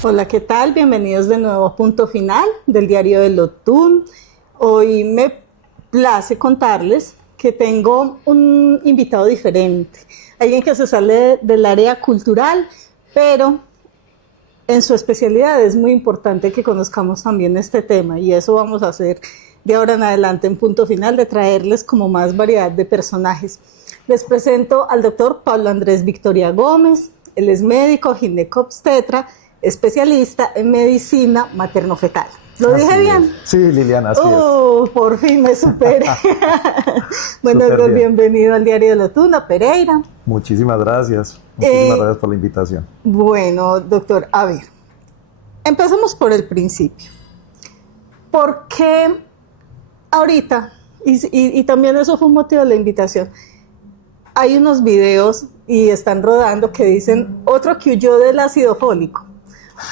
Hola, ¿qué tal? Bienvenidos de nuevo a Punto Final del diario de Lotún. Hoy me place contarles que tengo un invitado diferente, alguien que se sale del área cultural, pero en su especialidad es muy importante que conozcamos también este tema y eso vamos a hacer de ahora en adelante en Punto Final, de traerles como más variedad de personajes. Les presento al doctor Pablo Andrés Victoria Gómez. Él es médico, ginecobstetra, especialista en medicina materno-fetal. ¿Lo dije bien? Sí, Liliana, así es. Por fin me superé. Bueno, Súper bien. Bienvenido al diario de Lotún, Pereira. Muchísimas gracias. Muchísimas gracias por la invitación. Bueno, doctor, a ver, empecemos por el principio. ¿Por qué ahorita, y también eso fue un motivo de la invitación, hay unos videos y están rodando que dicen otro que huyó del ácido fólico?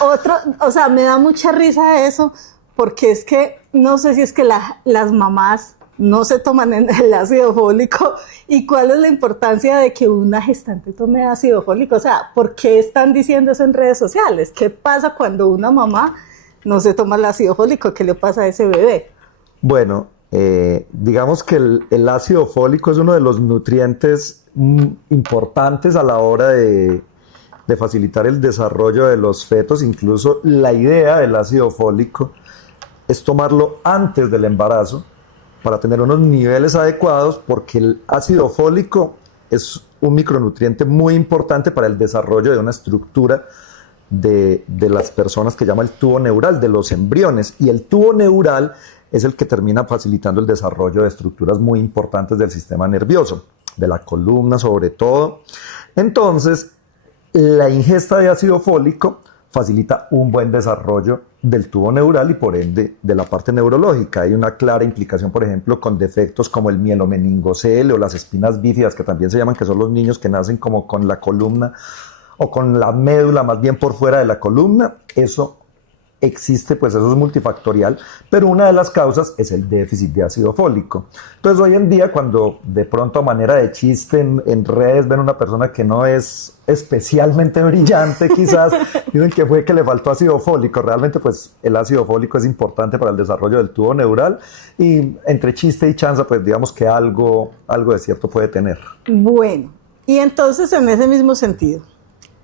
Otro, o sea, me da mucha risa eso, porque es que no sé si es que las mamás no se toman el ácido fólico y cuál es la importancia de que una gestante tome ácido fólico. O sea, ¿por qué están diciendo eso en redes sociales? ¿Qué pasa cuando una mamá no se toma el ácido fólico? ¿Qué le pasa a ese bebé? Bueno, digamos que el ácido fólico es uno de los nutrientes importantes a la hora de facilitar el desarrollo de los fetos. Incluso la idea del ácido fólico es tomarlo antes del embarazo para tener unos niveles adecuados, porque el ácido fólico es un micronutriente muy importante para el desarrollo de una estructura de las personas que llama el tubo neural, de los embriones, y el tubo neural es el que termina facilitando el desarrollo de estructuras muy importantes del sistema nervioso, de la columna sobre todo. Entonces, la ingesta de ácido fólico facilita un buen desarrollo del tubo neural y por ende de la parte neurológica. Hay una clara implicación, por ejemplo, con defectos como el mielomeningocele o las espinas bífidas, que también se llaman, que son los niños que nacen como con la columna o con la médula más bien por fuera de la columna. Eso existe, pues eso es multifactorial, pero una de las causas es el déficit de ácido fólico. Entonces hoy en día, cuando de pronto a manera de chiste en redes ven una persona que no es especialmente brillante, quizás dicen que fue que le faltó ácido fólico. Realmente pues el ácido fólico es importante para el desarrollo del tubo neural y entre chiste y chanza pues digamos que algo de cierto puede tener. Bueno, y entonces en ese mismo sentido,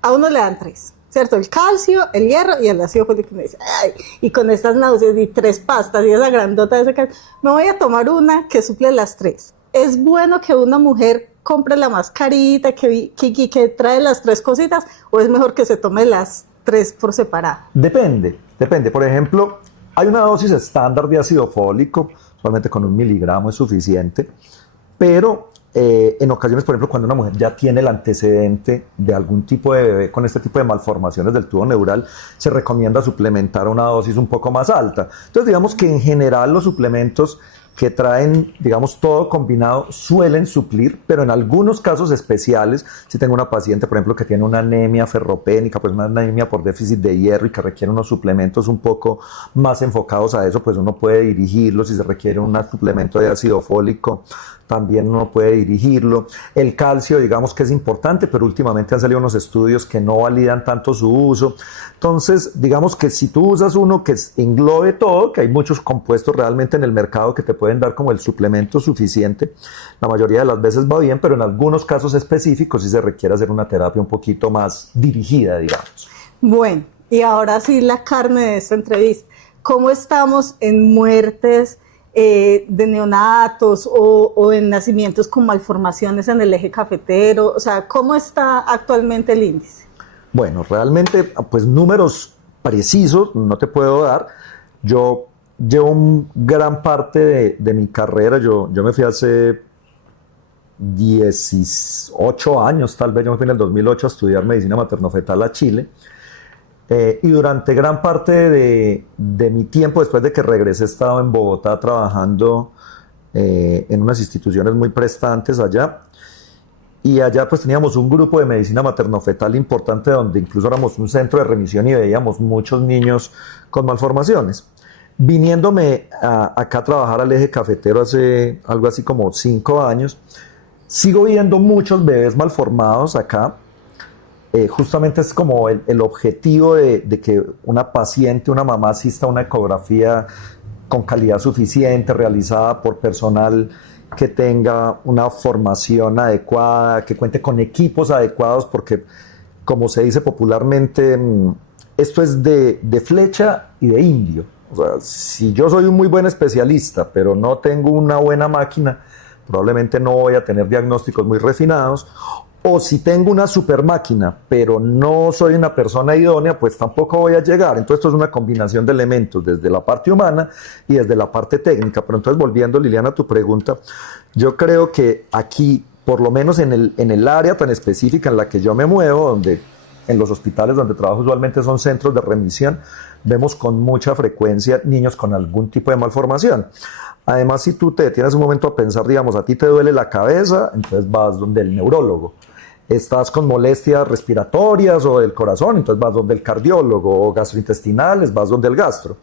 a uno le dan tres, ¿cierto? El calcio, el hierro y el ácido fólico. Me dice, ay, y con estas náuseas y 3 pastas y esa grandota de ese calcio, me voy a tomar una que suple las 3. ¿Es bueno que una mujer compre la mascarita que trae las 3 cositas, o es mejor que se tome las 3 por separado? Depende. Por ejemplo, hay una dosis estándar de ácido fólico, solamente con 1 miligramo es suficiente, pero en ocasiones, por ejemplo, cuando una mujer ya tiene el antecedente de algún tipo de bebé con este tipo de malformaciones del tubo neural, se recomienda suplementar una dosis un poco más alta. Entonces, digamos que en general los suplementos que traen, digamos, todo combinado suelen suplir, pero en algunos casos especiales, si tengo una paciente, por ejemplo, que tiene una anemia ferropénica, pues una anemia por déficit de hierro y que requiere unos suplementos un poco más enfocados a eso, pues uno puede dirigirlo. Si se requiere un suplemento de ácido fólico, también uno puede dirigirlo. El calcio, digamos que es importante, pero últimamente han salido unos estudios que no validan tanto su uso. Entonces, digamos que si tú usas uno que englobe todo, que hay muchos compuestos realmente en el mercado que te pueden dar como el suplemento suficiente, la mayoría de las veces va bien, pero en algunos casos específicos sí se requiere hacer una terapia un poquito más dirigida, digamos. Bueno, y ahora sí la carne de esta entrevista. ¿Cómo estamos en muertes de neonatos o en nacimientos con malformaciones en el eje cafetero? O sea, ¿cómo está actualmente el índice? Bueno, realmente, pues números precisos no te puedo dar. Yo llevo gran parte de mi carrera, yo me fui hace 18 años, tal vez, yo me fui en el 2008 a estudiar medicina materno-fetal a Chile. Y durante gran parte de mi tiempo, después de que regresé, he estado en Bogotá trabajando en unas instituciones muy prestantes allá. Y allá pues teníamos un grupo de medicina materno-fetal importante, donde incluso éramos un centro de remisión y veíamos muchos niños con malformaciones. Viniéndome acá a trabajar al eje cafetero hace algo así como 5 años, sigo viendo muchos bebés malformados acá, justamente es como el objetivo de que una paciente, una mamá asista a una ecografía con calidad suficiente, realizada por personal que tenga una formación adecuada, que cuente con equipos adecuados, porque como se dice popularmente, esto es de flecha y de indio. O sea, si yo soy un muy buen especialista, pero no tengo una buena máquina, probablemente no voy a tener diagnósticos muy refinados. O si tengo una super máquina, pero no soy una persona idónea, pues tampoco voy a llegar. Entonces esto es una combinación de elementos desde la parte humana y desde la parte técnica. Pero entonces volviendo, Liliana, a tu pregunta, yo creo que aquí, por lo menos en el área tan específica en la que yo me muevo, donde en los hospitales donde trabajo usualmente son centros de remisión, vemos con mucha frecuencia niños con algún tipo de malformación. Además, si tú te detienes un momento a pensar, digamos, a ti te duele la cabeza, entonces vas donde el neurólogo. Estás con molestias respiratorias o del corazón, entonces vas donde el cardiólogo, o gastrointestinales, vas donde el gastro.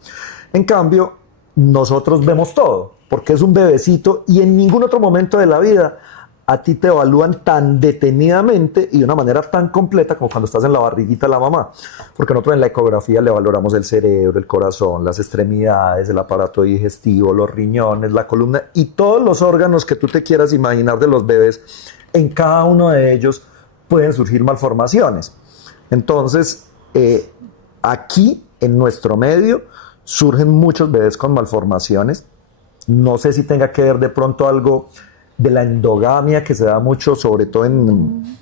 En cambio, nosotros vemos todo, porque es un bebecito y en ningún otro momento de la vida a ti te evalúan tan detenidamente y de una manera tan completa como cuando estás en la barriguita de la mamá. Porque nosotros en la ecografía le valoramos el cerebro, el corazón, las extremidades, el aparato digestivo, los riñones, la columna y todos los órganos que tú te quieras imaginar de los bebés. En cada uno de ellos pueden surgir malformaciones. Entonces, aquí en nuestro medio surgen muchos bebés con malformaciones. No sé si tenga que ver de pronto algo de la endogamia que se da mucho, sobre todo en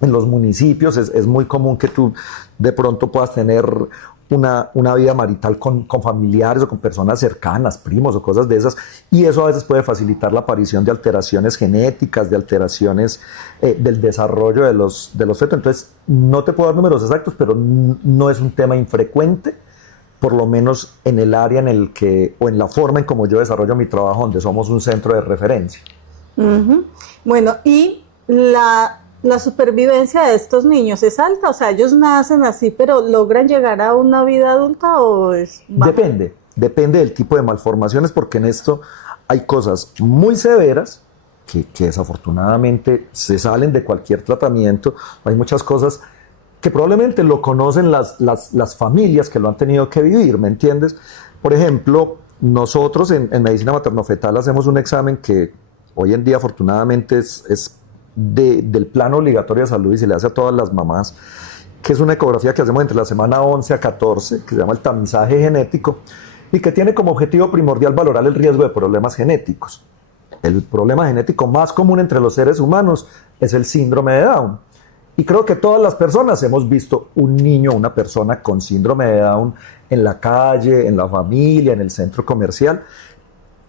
los municipios. Es muy común que tú de pronto puedas tener una vida marital con familiares o con personas cercanas, primos o cosas de esas, y eso a veces puede facilitar la aparición de alteraciones genéticas, de alteraciones del desarrollo de los fetos. Entonces, no te puedo dar números exactos, pero no es un tema infrecuente, por lo menos en el área en el que, o en la forma en como yo desarrollo mi trabajo, donde somos un centro de referencia. Uh-huh. Bueno, y la supervivencia de estos niños es alta, o sea, ellos nacen así, pero ¿logran llegar a una vida adulta o es baja? Depende del tipo de malformaciones, porque en esto hay cosas muy severas que desafortunadamente se salen de cualquier tratamiento. Hay muchas cosas que probablemente lo conocen las familias que lo han tenido que vivir, ¿me entiendes? Por ejemplo, nosotros en medicina materno-fetal hacemos un examen que hoy en día afortunadamente es del plano obligatorio de salud y se le hace a todas las mamás, que es una ecografía que hacemos entre la semana 11 a 14, que se llama el tamizaje genético, y que tiene como objetivo primordial valorar el riesgo de problemas genéticos. El problema genético más común entre los seres humanos es el síndrome de Down. Y creo que todas las personas hemos visto un niño, una persona con síndrome de Down en la calle, en la familia, en el centro comercial.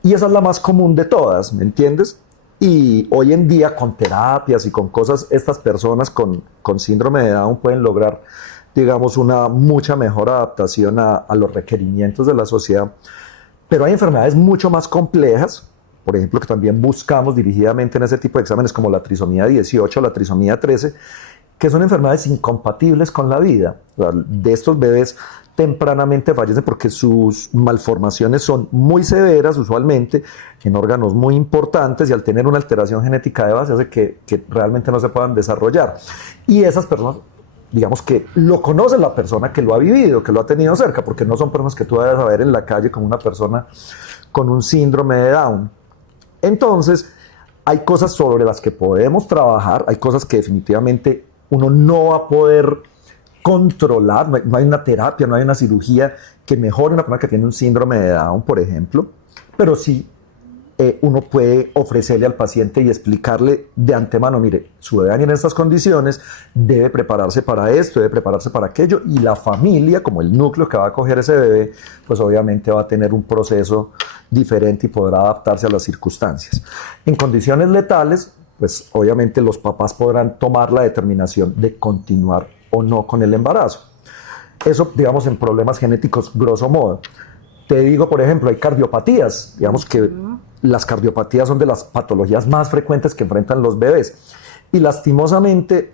Y esa es la más común de todas, ¿me entiendes? Y hoy en día con terapias y con cosas, estas personas con síndrome de Down pueden lograr, digamos, una mucha mejor adaptación a los requerimientos de la sociedad. Pero hay enfermedades mucho más complejas, por ejemplo, que también buscamos dirigidamente en ese tipo de exámenes, como la trisomía 18 o la trisomía 13, que son enfermedades incompatibles con la vida. O sea, de estos bebés tempranamente fallecen porque sus malformaciones son muy severas, usualmente en órganos muy importantes, y al tener una alteración genética de base hace que realmente no se puedan desarrollar. Y esas personas, digamos que lo conoce la persona que lo ha vivido, que lo ha tenido cerca, porque no son personas que tú vayas a ver en la calle como una persona con un síndrome de Down. Entonces, hay cosas sobre las que podemos trabajar, hay cosas que definitivamente uno no va a poder controlar, no hay una terapia, no hay una cirugía que mejore una persona que tiene un síndrome de Down, por ejemplo, pero sí uno puede ofrecerle al paciente y explicarle de antemano, mire, su bebé en estas condiciones debe prepararse para esto, debe prepararse para aquello, y la familia, como el núcleo que va a acoger ese bebé, pues obviamente va a tener un proceso diferente y podrá adaptarse a las circunstancias. En condiciones letales, pues obviamente los papás podrán tomar la determinación de continuar o no con el embarazo. Eso, digamos, en problemas genéticos, grosso modo. Te digo, por ejemplo, hay cardiopatías. Digamos que las cardiopatías son de las patologías más frecuentes que enfrentan los bebés. Y lastimosamente,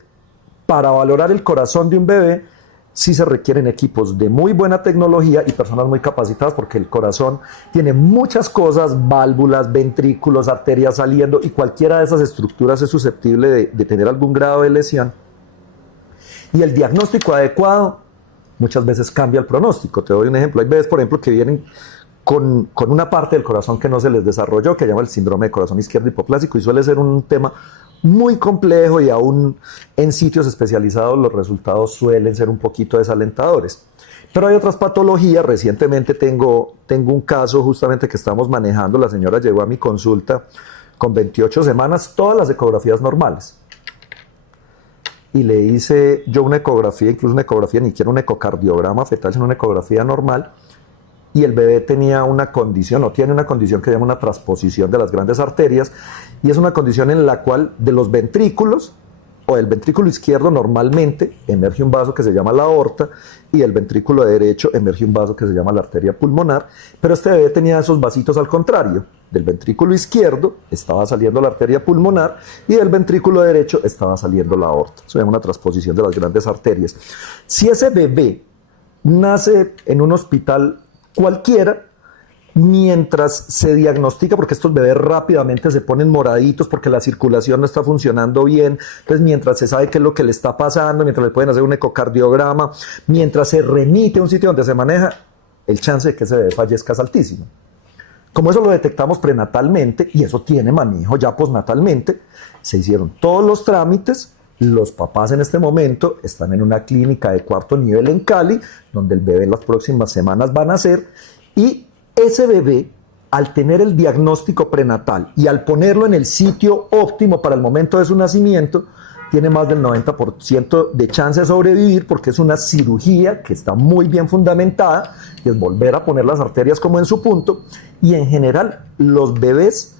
para valorar el corazón de un bebé, sí se requieren equipos de muy buena tecnología y personas muy capacitadas, porque el corazón tiene muchas cosas, válvulas, ventrículos, arterias saliendo, y cualquiera de esas estructuras es susceptible de tener algún grado de lesión. Y el diagnóstico adecuado muchas veces cambia el pronóstico. Te doy un ejemplo. Hay bebés, por ejemplo, que vienen con una parte del corazón que no se les desarrolló, que se llama el síndrome de corazón izquierdo hipoplásico, y suele ser un tema muy complejo, y aún en sitios especializados los resultados suelen ser un poquito desalentadores. Pero hay otras patologías. Recientemente tengo un caso justamente que estamos manejando. La señora llegó a mi consulta con 28 semanas, todas las ecografías normales. Y le hice yo una ecografía, incluso una ecografía, ni siquiera un ecocardiograma fetal, sino una ecografía normal. Y el bebé tenía una condición, o tiene una condición que se llama una transposición de las grandes arterias, y es una condición en la cual de los ventrículos, o del ventrículo izquierdo normalmente emerge un vaso que se llama la aorta, y del ventrículo derecho emerge un vaso que se llama la arteria pulmonar, pero este bebé tenía esos vasitos al contrario. Del ventrículo izquierdo estaba saliendo la arteria pulmonar y del ventrículo derecho estaba saliendo la aorta. Eso es una transposición de las grandes arterias. Si ese bebé nace en un hospital cualquiera, mientras se diagnostica, porque estos bebés rápidamente se ponen moraditos porque la circulación no está funcionando bien, entonces mientras se sabe qué es lo que le está pasando, mientras le pueden hacer un ecocardiograma, mientras se remite a un sitio donde se maneja, el chance de que ese bebé fallezca es altísimo. Como eso lo detectamos prenatalmente y eso tiene manejo ya postnatalmente, se hicieron todos los trámites. Los papás en este momento están en una clínica de 4º nivel en Cali, donde el bebé en las próximas semanas va a nacer, y ese bebé, al tener el diagnóstico prenatal y al ponerlo en el sitio óptimo para el momento de su nacimiento, tiene más del 90% de chance de sobrevivir, porque es una cirugía que está muy bien fundamentada, y es volver a poner las arterias como en su punto. Y en general, los bebés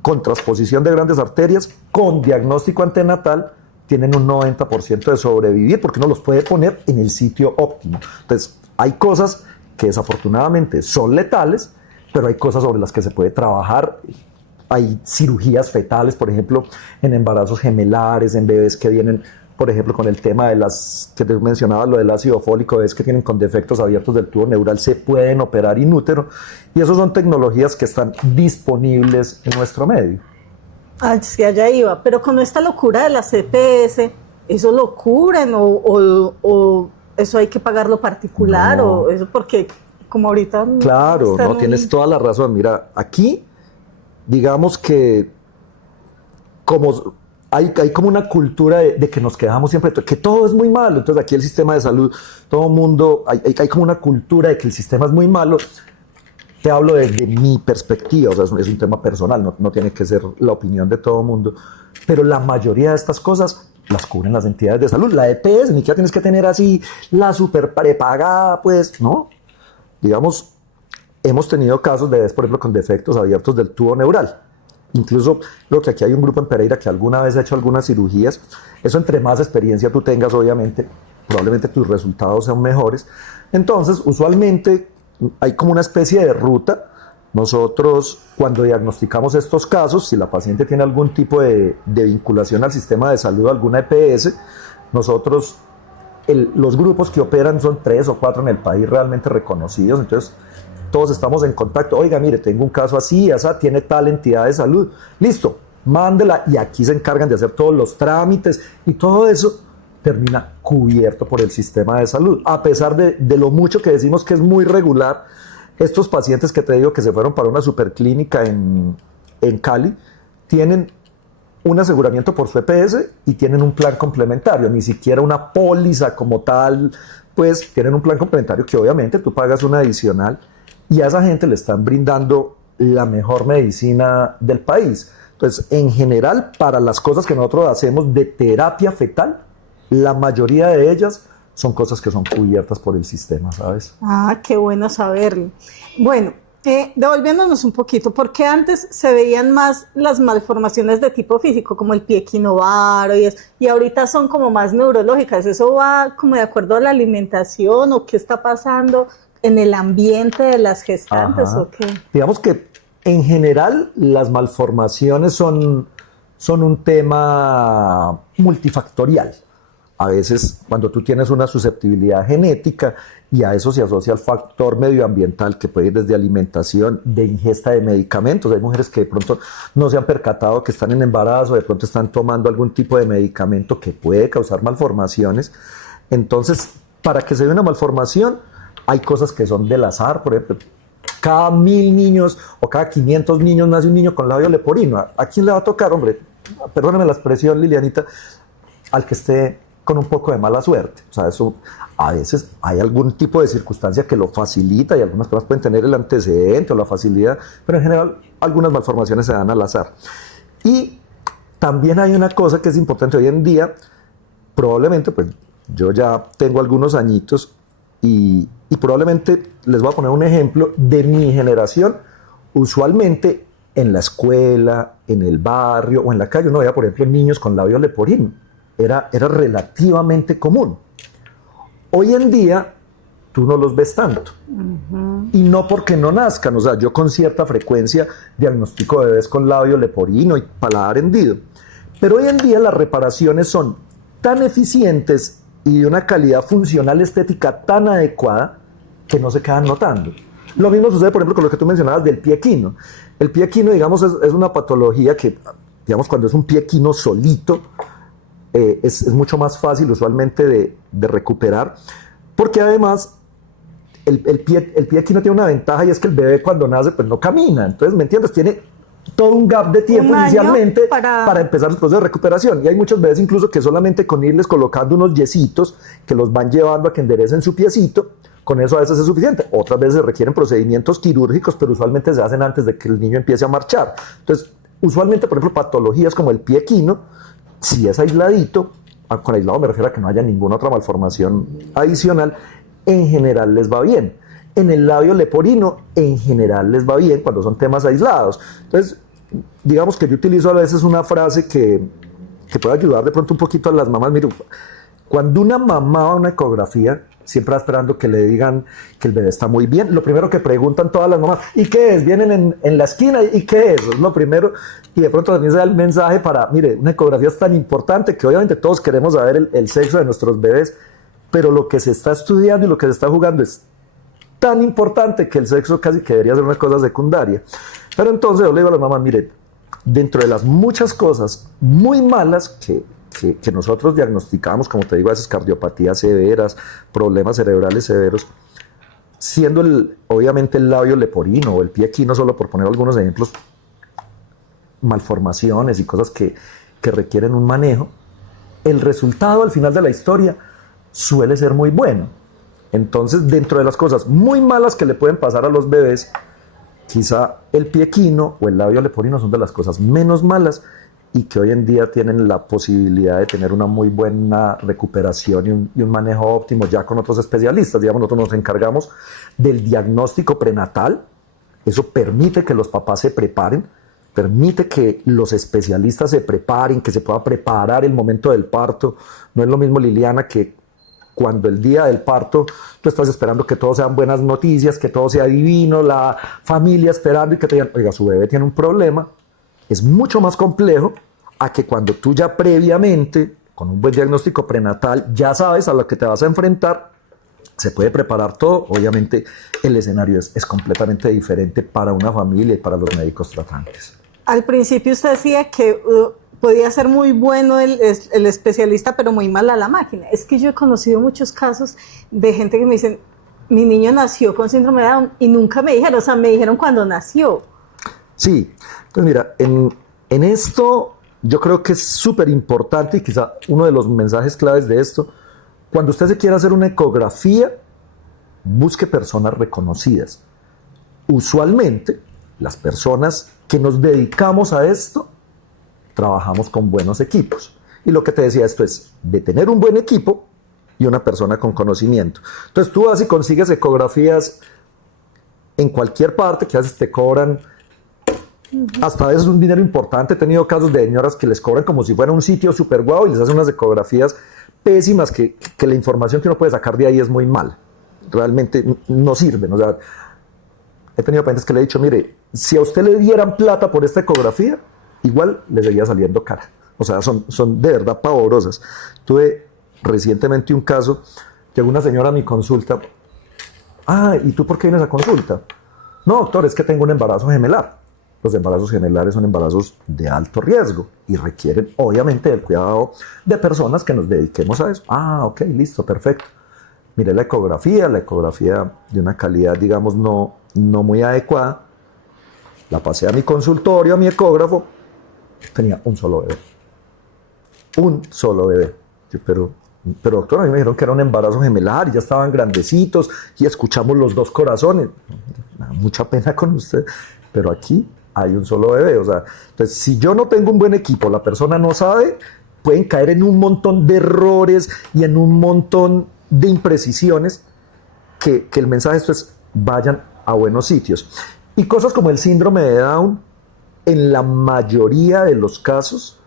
con transposición de grandes arterias, con diagnóstico antenatal, tienen un 90% de sobrevivir, porque uno los puede poner en el sitio óptimo. Entonces, hay cosas que desafortunadamente son letales, pero hay cosas sobre las que se puede trabajar. Hay cirugías fetales, por ejemplo, en embarazos gemelares, en bebés que vienen, por ejemplo, con el tema de las que te mencionaba, lo del ácido fólico, bebés que tienen con defectos abiertos del tubo neural, se pueden operar in útero, y esas son tecnologías que están disponibles en nuestro medio. Hacia allá iba, pero con esta locura de la CPS, ¿eso lo cubren o eso hay que pagarlo particular? No. O eso porque como ahorita... Claro, no, tienes toda la razón. Mira, aquí digamos que como hay como una cultura de que nos quedamos siempre, que todo es muy malo. Entonces aquí el sistema de salud, todo el mundo, hay como una cultura de que el sistema es muy malo. Te hablo desde mi perspectiva, o sea, es un tema personal, no tiene que ser la opinión de todo el mundo, pero la mayoría de estas cosas las cubren las entidades de salud. La EPS, ni siquiera tienes que tener así la super prepagada, pues, ¿no? Digamos, hemos tenido casos de bebés, por ejemplo, con defectos abiertos del tubo neural. Incluso creo que aquí hay un grupo en Pereira que alguna vez ha hecho algunas cirugías. Eso, entre más experiencia tú tengas, obviamente, probablemente tus resultados sean mejores. Entonces, usualmente hay como una especie de ruta. Nosotros, cuando diagnosticamos estos casos, si la paciente tiene algún tipo de vinculación al sistema de salud, alguna EPS, nosotros, los grupos que operan son 3 o 4 en el país realmente reconocidos. Entonces, todos estamos en contacto. Oiga, mire, tengo un caso así, esa tiene tal entidad de salud. Listo, mándela, y aquí se encargan de hacer todos los trámites, y todo eso termina cubierto por el sistema de salud. A pesar de lo mucho que decimos que es muy regular, estos pacientes que te digo que se fueron para una superclínica en Cali, tienen un aseguramiento por su EPS y tienen un plan complementario, ni siquiera una póliza como tal, pues tienen un plan complementario que obviamente tú pagas una adicional, y a esa gente le están brindando la mejor medicina del país. Entonces, en general, para las cosas que nosotros hacemos de terapia fetal, la mayoría de ellas son cosas que son cubiertas por el sistema, ¿sabes? Ah, qué bueno saberlo. Bueno, devolviéndonos un poquito, porque antes se veían más las malformaciones de tipo físico, como el pie equinovaro y ahorita son como más neurológicas. ¿Eso va como de acuerdo a la alimentación o qué está pasando en el ambiente de las gestantes? Ajá. ¿O qué? Digamos que en general las malformaciones son un tema multifactorial. a veces cuando tú tienes una susceptibilidad genética y a eso se asocia el factor medioambiental que puede ir desde alimentación, de ingesta de medicamentos. Hay mujeres que de pronto no se han percatado que están en embarazo, de pronto están tomando algún tipo de medicamento que puede causar malformaciones. Entonces, para que se dé una malformación, hay cosas que son del azar. Por ejemplo, cada 1000 niños o cada 500 niños nace un niño con labio leporino. ¿A quién le va a tocar, hombre? Perdóname la expresión, Lilianita, al que esté con un poco de mala suerte. O sea, eso a veces hay algún tipo de circunstancia que lo facilita y algunas personas pueden tener el antecedente o la facilidad, pero en general algunas malformaciones se dan al azar. Y también hay una cosa que es importante hoy en día, probablemente, pues yo ya tengo algunos añitos y probablemente les voy a poner un ejemplo de mi generación. Usualmente en la escuela, en el barrio o en la calle uno veía, por ejemplo, niños con labio leporino. Era relativamente común. Hoy en día tú no los ves tanto. Y no porque no nazcan. O sea, yo con cierta frecuencia diagnostico bebés con labio leporino y paladar hendido. Pero hoy en día las reparaciones son tan eficientes y de una calidad funcional estética tan adecuada que no se quedan notando. Lo mismo sucede, por ejemplo, con lo que tú mencionabas del pie equino. El pie equino, digamos, es una patología que, digamos, cuando es un pie equino solito, es mucho más fácil usualmente de recuperar, porque además el pie equino tiene una ventaja y es que el bebé cuando nace pues no camina. Entonces, ¿me entiendes? Tiene todo un gap de tiempo inicialmente para empezar su proceso de recuperación. Y hay muchos bebés incluso que solamente con irles colocando unos yesitos que los van llevando a que enderecen su piecito, con eso a veces es suficiente. Otras veces se requieren procedimientos quirúrgicos, pero usualmente se hacen antes de que el niño empiece a marchar. Entonces, usualmente, por ejemplo, patologías como el pie equino, si es aisladito, con aislado me refiero a que no haya ninguna otra malformación adicional, en general les va bien. En el labio leporino, en general les va bien cuando son temas aislados. Entonces, digamos que yo utilizo a veces una frase que puede ayudar de pronto un poquito a las mamás. Mira, cuando una mamá va a una ecografía, siempre va esperando que le digan que el bebé está muy bien. Lo primero que preguntan todas las mamás, ¿y qué es? Vienen en la esquina, ¿y qué es? Es lo primero. Y de pronto también se da el mensaje para, mire, una ecografía es tan importante que obviamente todos queremos saber el sexo de nuestros bebés, pero lo que se está estudiando y lo que se está jugando es tan importante que el sexo casi que debería ser una cosa secundaria. Pero entonces yo le digo a las mamás, mire, dentro de las muchas cosas muy malas que nosotros diagnosticamos, como te digo, a veces cardiopatías severas, problemas cerebrales severos, siendo obviamente el labio leporino o el pie equino, solo por poner algunos ejemplos, malformaciones y cosas que requieren un manejo, el resultado al final de la historia suele ser muy bueno. Entonces, dentro de las cosas muy malas que le pueden pasar a los bebés, quizá el pie equino o el labio leporino son de las cosas menos malas y que hoy en día tienen la posibilidad de tener una muy buena recuperación y un manejo óptimo ya con otros especialistas. Digamos, nosotros nos encargamos del diagnóstico prenatal. Eso permite que los papás se preparen, permite que los especialistas se preparen, que se pueda preparar el momento del parto. No es lo mismo, Liliana, que cuando el día del parto tú estás esperando que todo sean buenas noticias, que todo sea divino, la familia esperando y que te digan, oiga, su bebé tiene un problema. Es mucho más complejo a que cuando tú ya previamente, con un buen diagnóstico prenatal, ya sabes a lo que te vas a enfrentar, se puede preparar todo. Obviamente el escenario es completamente diferente para una familia y para los médicos tratantes. Al principio usted decía que podía ser muy bueno el especialista, pero muy mala la máquina. Es que yo he conocido muchos casos de gente que me dicen, mi niño nació con síndrome de Down y nunca me dijeron, o sea, me dijeron cuando nació. Sí, entonces mira, en esto yo creo que es súper importante y quizá uno de los mensajes claves de esto, cuando usted se quiera hacer una ecografía, busque personas reconocidas. Usualmente, las personas que nos dedicamos a esto, trabajamos con buenos equipos. Y lo que te decía esto es de tener un buen equipo y una persona con conocimiento. Entonces tú vas y consigues ecografías en cualquier parte, que a veces te cobran hasta a veces un dinero importante. He tenido casos de señoras que les cobran como si fuera un sitio súper guau y les hacen unas ecografías pésimas que la información que uno puede sacar de ahí es muy mala. Realmente no sirven. O sea, he tenido pacientes que le he dicho, mire, si a usted le dieran plata por esta ecografía, igual le seguía saliendo cara. O sea, son de verdad pavorosas. Tuve recientemente un caso, llegó una señora a mi consulta. Ah, ¿y tú por qué vienes a consulta? No, doctor, es que tengo un embarazo gemelar. Los embarazos gemelares son embarazos de alto riesgo y requieren, obviamente, el cuidado de personas que nos dediquemos a eso. Ah, ok, listo, perfecto. Miré la ecografía de una calidad, digamos, no muy adecuada. La pasé a mi consultorio, a mi ecógrafo. Tenía un solo bebé. Un solo bebé. Yo, pero doctor, a mí me dijeron que era un embarazo gemelar y ya estaban grandecitos y escuchamos los dos corazones. Me da mucha pena con usted, pero aquí hay un solo bebé. O sea, entonces, si yo no tengo un buen equipo, la persona no sabe, pueden caer en un montón de errores y en un montón de imprecisiones que el mensaje esto es, vayan a buenos sitios. Y cosas como el síndrome de Down, en la mayoría de los casos,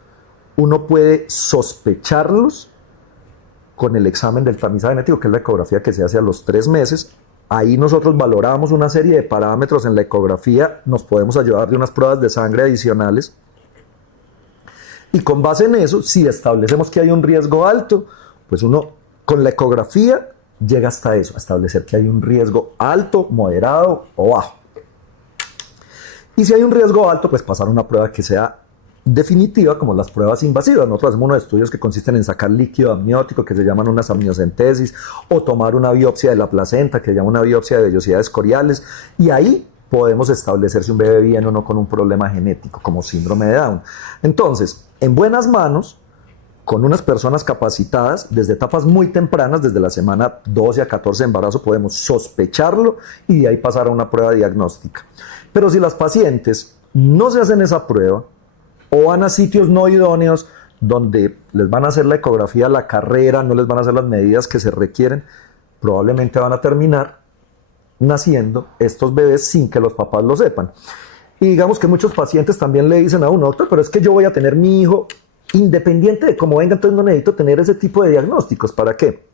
uno puede sospecharlos con el examen del tamizaje genético, que es la ecografía que se hace a los 3 meses. Ahí nosotros valoramos una serie de parámetros en la ecografía, nos podemos ayudar de unas pruebas de sangre adicionales. Y con base en eso, si establecemos que hay un riesgo alto, pues uno con la ecografía llega hasta eso, a establecer que hay un riesgo alto, moderado o bajo. Y si hay un riesgo alto, pues pasar una prueba que sea definitiva, como las pruebas invasivas. Nosotros hacemos unos estudios que consisten en sacar líquido amniótico, que se llaman unas amniocentesis, o tomar una biopsia de la placenta, que se llama una biopsia de vellosidades coriales, y ahí podemos establecer si un bebé viene o no con un problema genético, como síndrome de Down. Entonces, en buenas manos, con unas personas capacitadas, desde etapas muy tempranas, desde la semana 12 a 14 de embarazo, podemos sospecharlo y de ahí pasar a una prueba diagnóstica. Pero si las pacientes no se hacen esa prueba, o van a sitios no idóneos donde les van a hacer la ecografía a la carrera, no les van a hacer las medidas que se requieren, probablemente van a terminar naciendo estos bebés sin que los papás lo sepan. Y digamos que muchos pacientes también le dicen a uno, doctor, pero es que yo voy a tener mi hijo independiente de cómo venga, entonces no necesito tener ese tipo de diagnósticos. ¿Para qué?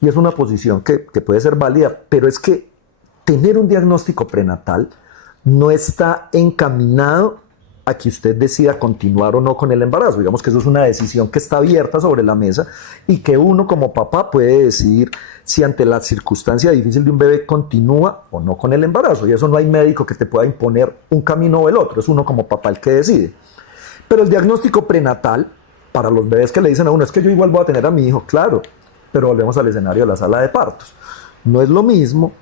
Y es una posición que puede ser válida, pero es que tener un diagnóstico prenatal no está encaminado a que usted decida continuar o no con el embarazo. Digamos que eso es una decisión que está abierta sobre la mesa y que uno como papá puede decidir si ante la circunstancia difícil de un bebé continúa o no con el embarazo. Y eso no hay médico que te pueda imponer un camino o el otro, es uno como papá el que decide. Pero el diagnóstico prenatal, para los bebés que le dicen a uno, es que yo igual voy a tener a mi hijo, claro, pero volvemos al escenario de la sala de partos. No es lo mismo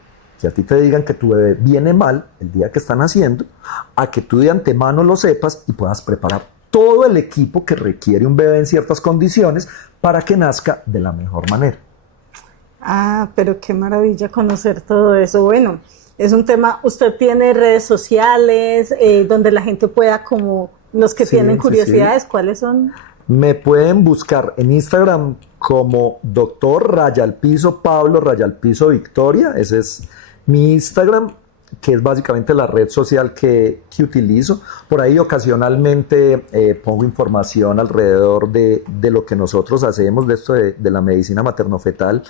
que a ti te digan que tu bebé viene mal el día que está naciendo, a que tú de antemano lo sepas y puedas preparar todo el equipo que requiere un bebé en ciertas condiciones para que nazca de la mejor manera. Ah, pero qué maravilla conocer todo eso. Bueno, es un tema, usted tiene redes sociales donde la gente pueda, como los que tienen curiosidades, ¿cuáles son? Me pueden buscar en Instagram como Dr. Pablo Victoria, ese es mi Instagram, que es básicamente la red social que utilizo. Por ahí ocasionalmente pongo información alrededor de lo que nosotros hacemos, de esto de la medicina materno-fetal.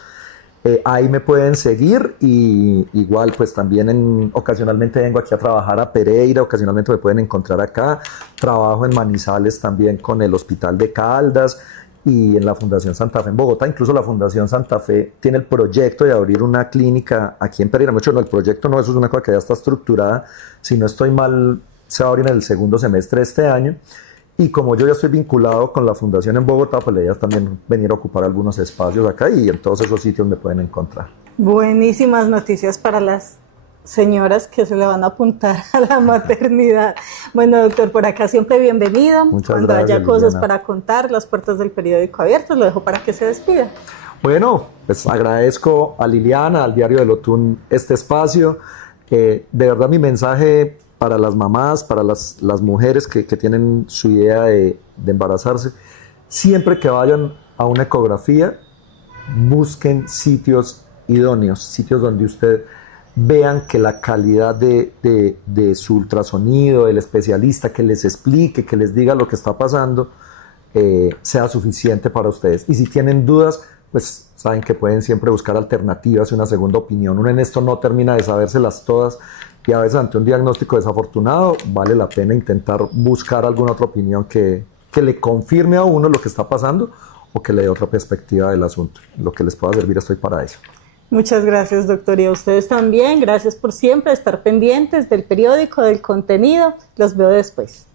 Ahí me pueden seguir y igual pues también ocasionalmente vengo aquí a trabajar a Pereira, ocasionalmente me pueden encontrar acá. Trabajo en Manizales también con el Hospital de Caldas y en la Fundación Santa Fe en Bogotá. Incluso la Fundación Santa Fe tiene el proyecto de abrir una clínica aquí en Pereira. Mucho no, el proyecto no, eso es una cosa que ya está estructurada. Si no estoy mal, se va a abrir en el segundo semestre de este año. Y como yo ya estoy vinculado con la Fundación en Bogotá, pues la idea es también venir a ocupar algunos espacios acá y en todos esos sitios me pueden encontrar. Buenísimas noticias para las señoras que se le van a apuntar a la maternidad. Bueno, doctor, por acá siempre bienvenido. Muchas Cuando gracias, haya cosas Liliana, para contar, las puertas del periódico abiertas, lo dejo para que se despida. Bueno, pues agradezco a Liliana, al Diario del Otún, este espacio. De verdad mi mensaje para las mamás, para las mujeres que tienen su idea de embarazarse, siempre que vayan a una ecografía, busquen sitios idóneos, sitios donde usted vean que la calidad de su ultrasonido, el especialista que les explique, que les diga lo que está pasando, sea suficiente para ustedes. Y si tienen dudas, pues saben que pueden siempre buscar alternativas y una segunda opinión. Uno en esto no termina de sabérselas todas y a veces ante un diagnóstico desafortunado vale la pena intentar buscar alguna otra opinión que le confirme a uno lo que está pasando o que le dé otra perspectiva del asunto. Lo que les pueda servir, estoy para eso. Muchas gracias, doctor. Y a ustedes también. Gracias por siempre estar pendientes del periódico, del contenido. Los veo después.